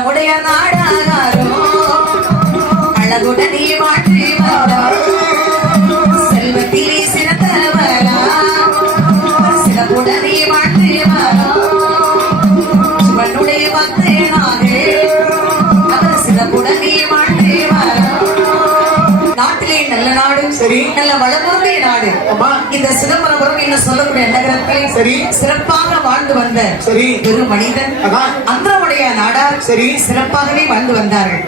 நம்முடைய நாடாகாரோ அழகுடனே மாற்றி செல்வத்திலே சிறந்தவரா சிறப்புடனே மாற்றி சிவனுடைய பக்தனாக அவர் சிறப்புடனே மாற்றி நாட்டிலே நல்ல நாடு சரி நல்ல வளமுறை நாடு இந்த சிதம்பரம் என்ன சொல்லக்கூடிய நகரத்தில் சரி சிறப்பாக வாழ்ந்து வந்த சரி ஒரு மனிதன் அந்தரமுடைய நாடார் சரி சிறப்பாகவே வாழ்ந்து வந்தார்கள்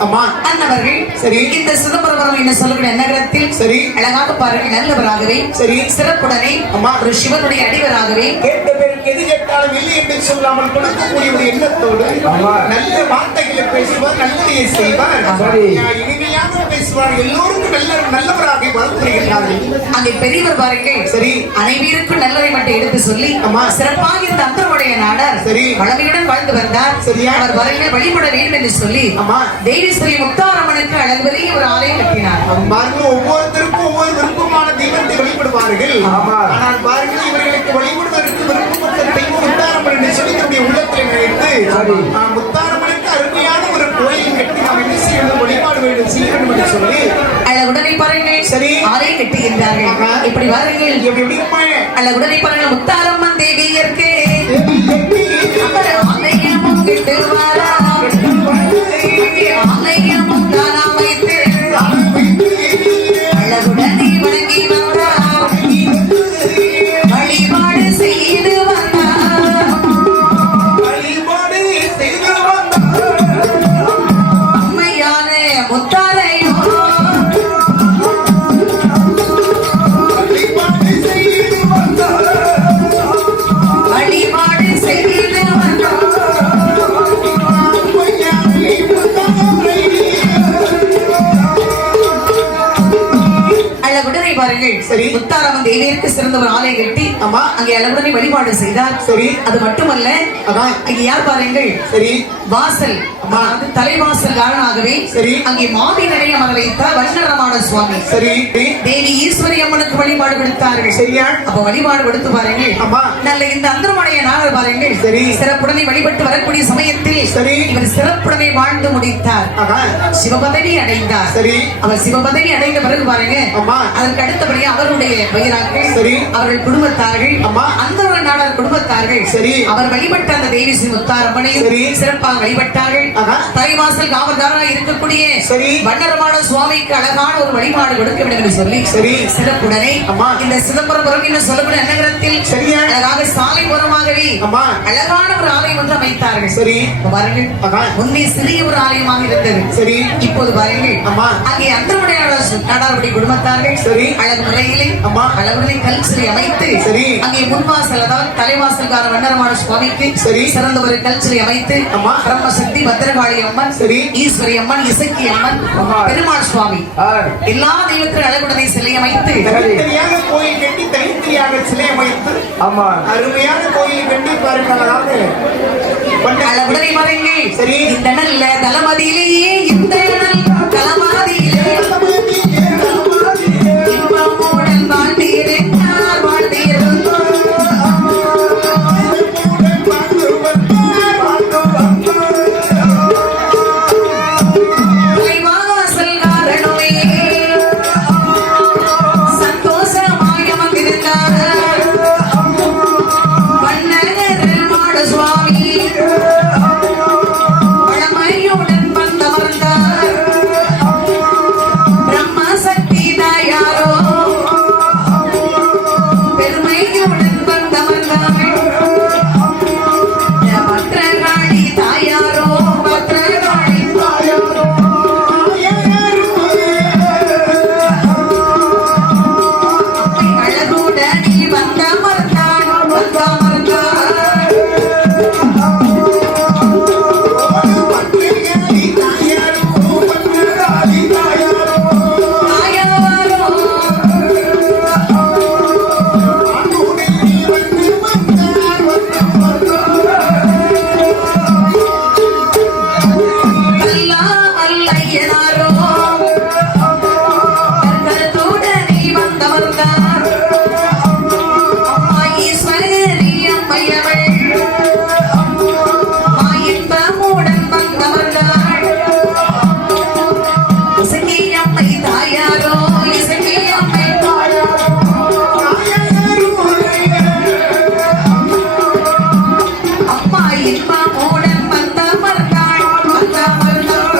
அன்னவர்கள் சரி இந்த சிதம்பரம் என்ன சொல்லக்கூடிய நகரத்தில் சரி அழகாக பாருங்கள் நல்லவராகவே சரி சிறப்புடனே ஒரு சிவனுடைய அடிவராகவே கேட்ட பேருக்கு எது கேட்டாலும் இல்லை என்று சொல்லாமல் கொடுக்கக்கூடிய ஒரு எண்ணத்தோடு நல்ல வார்த்தைகளை பேசுவார் நல்லதையை செய்வார் இனிமையாக பேசுவார் எல்லோருக்கும் நல்லவராக அங்கே பெரியவர் பாருங்கள் சரி அனைவருக்கும் நல்லதை மட்டும் எடுத்து சொல்லி சிறப்பாக இந்த அந்தரமுடைய நாடார் சரி வளமையுடன் வாழ்ந்து வந்தார் சரியா அவர் வரையில வழிபட வேண்டும் என்று சொல்லி தேவீஸ்வரி முக்தாரம்மனுக்கு அழகுவதை ஒரு ஆலயம் கட்டினார் ஒவ்வொருத்தருக்கும் ஒவ்வொரு விருப்பமான தெய்வத்தை வழிபடுவார்கள் ஆனால் பாருங்கள் இவர்களுக்கு வழிபடுவதற்கு விருப்பப்பட்ட தெய்வம் முக்தாரம்மன் என்று சொல்லி தன்னுடைய உள்ளத்தில் நினைத்து முக்தாரம்மனுக்கு அருமையான ஒரு கோயில் கட்டி நாம் என்ன செய்யணும் வழிபாடு வேண்டும் செய்ய வேண்டும் என்று சொல்லி உடனே பாருங்கள் சரி ஆலயம் கட்டுகின்றார்கள் இப்படி வாருங்கள் உடனே பாருங்கள் முத்தாரம்மன் தேவியருக்கு ஆலயமும் கட்டு வாரா ஆலயமும் தானா வைத்து அழகுடனே வணங்கி வந்தார் வழிபாடு செய்து வந்தார் அம்மையான முத்தாரையோ சரி முத்தாரம்மன் தேவியருக்கு சிறந்த ஒரு ஆலயம் கட்டி அங்கே அளவுடனே வழிபாடு செய்தார் சரி அது மட்டுமல்ல அங்கே யார் பாருங்கள் சரி வாசல் தலைவாசல் காரணாகவே சரி அங்கே மாவி நிலையம் அமர வைத்தார் வண்ணரமான சுவாமி சரி தேவி ஈஸ்வரி அம்மனுக்கு வழிபாடு கொடுத்தார்கள் சரியா அப்ப வழிபாடு கொடுத்து பாருங்கள் நல்ல இந்த அந்தரமுடைய நாள் பாருங்கள் சரி சிறப்புடனே வழிபட்டு வரக்கூடிய சமயத்தில் சரி இவர் சிறப்புடனே வாழ்ந்து முடித்தார் சிவபதவி அடைந்தார் சரி அவர் சிவபதவி அடைந்த பிறகு பாருங்க அதற்கு அடுத்தபடியாக அவருடைய பெயராக்கள் சரி அவர்கள் குடும்பத்தார்கள் அந்த ஒரு நாடார் குடும்பத்தார்கள் சரி அவர் வழிபட்ட அந்த தேவி ஸ்ரீ முத்தாரம்மனை சிறப்பாக வழிபட்டார்கள் தலைவாசல் காவல்காரராக இருக்கக்கூடிய சரி வண்ணரமான சுவாமிக்கு அழகான ஒரு வழிபாடு கொடுக்க வேண்டும் என்று சொல்லி சரி சிறப்புடனே இந்த சிதம்பரம் என்ன சொல்லக்கூடிய நகரத்தில் சரியா அழகாக சாலை புறமாகவே அழகான ஒரு ஆலயம் ஒன்று அமைத்தார்கள் சரி பாருங்கள் முன்னே சிறிய ஒரு ஆலயமாக இருந்தது சரி இப்போது பாருங்கள் அங்கே அந்தரமுடைய நாடாருடைய குடும்பத்தார்கள் சரி அழகு முறையிலே அழகுகளை கல் சிலை அமைத்து சரி அங்கே முன்வாசல் அதாவது தலைவாசல்கார வண்ணரமான சுவாமிக்கு சரி சிறந்த ஒரு கல் சிலை அமைத்து பிரம்மசக்தி பத்திரகாளி அம்மன் சரி ஈஸ்வரி அம்மன் இசக்கி அம்மன் பெருமாள் சுவாமி எல்லா தெய்வத்திலும் அழகுடனை சிலை அமைத்து தனித்தனியாக கோயில் கட்டி தனித்தனியாக சிலை அமைத்து அருமையான கோயில் கட்டி பாருங்கள் அழகுடனை மறைங்கள் சரி இந்த நல்ல தளமதியிலேயே இந்த தளமதியிலே சுவாமி பழமையுடன் வந்த இன்பமோடன் வந்த மறுநாள் வந்த மறுநாள்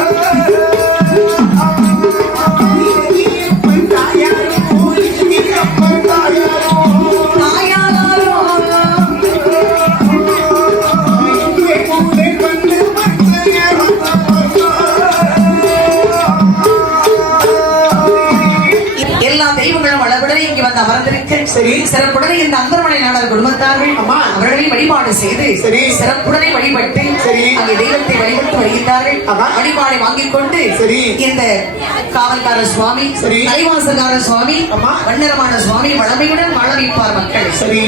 எல்லா தெய்வங்களும் அளவுடனே இங்கே வந்து அமர்ந்திருக்க சரி சிறப்புடனே இந்த அந்தர்மனை நாடர் குடும்பத்தார்கள் அம்மா அவர்களை வழிபாடு செய்து சரி சிறப்புடனே வழிபட்டு சரி அங்கே தெய்வத்தை வழிபட்டு வருகின்றார்கள் வழிபாடை வாங்கிக் கொண்டு சரி இந்த காவல்கார சுவாமி சரி தலைவாசல்கார சுவாமி வண்ணரமான சுவாமி வளமையுடன் வாழ வைப்பார் மக்கள் சரி